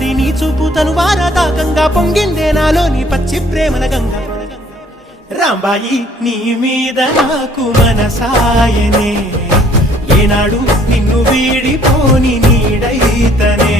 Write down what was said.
ఒక్కసారి నీ చూపుతను వారదాకంగా పొంగిందే నాలోని పచ్చి ప్రేమల గంగ రాంబాయి నీ మీద నాకు మనసాయనే ఏనాడు నిన్ను వీడిపోని నీడైతనే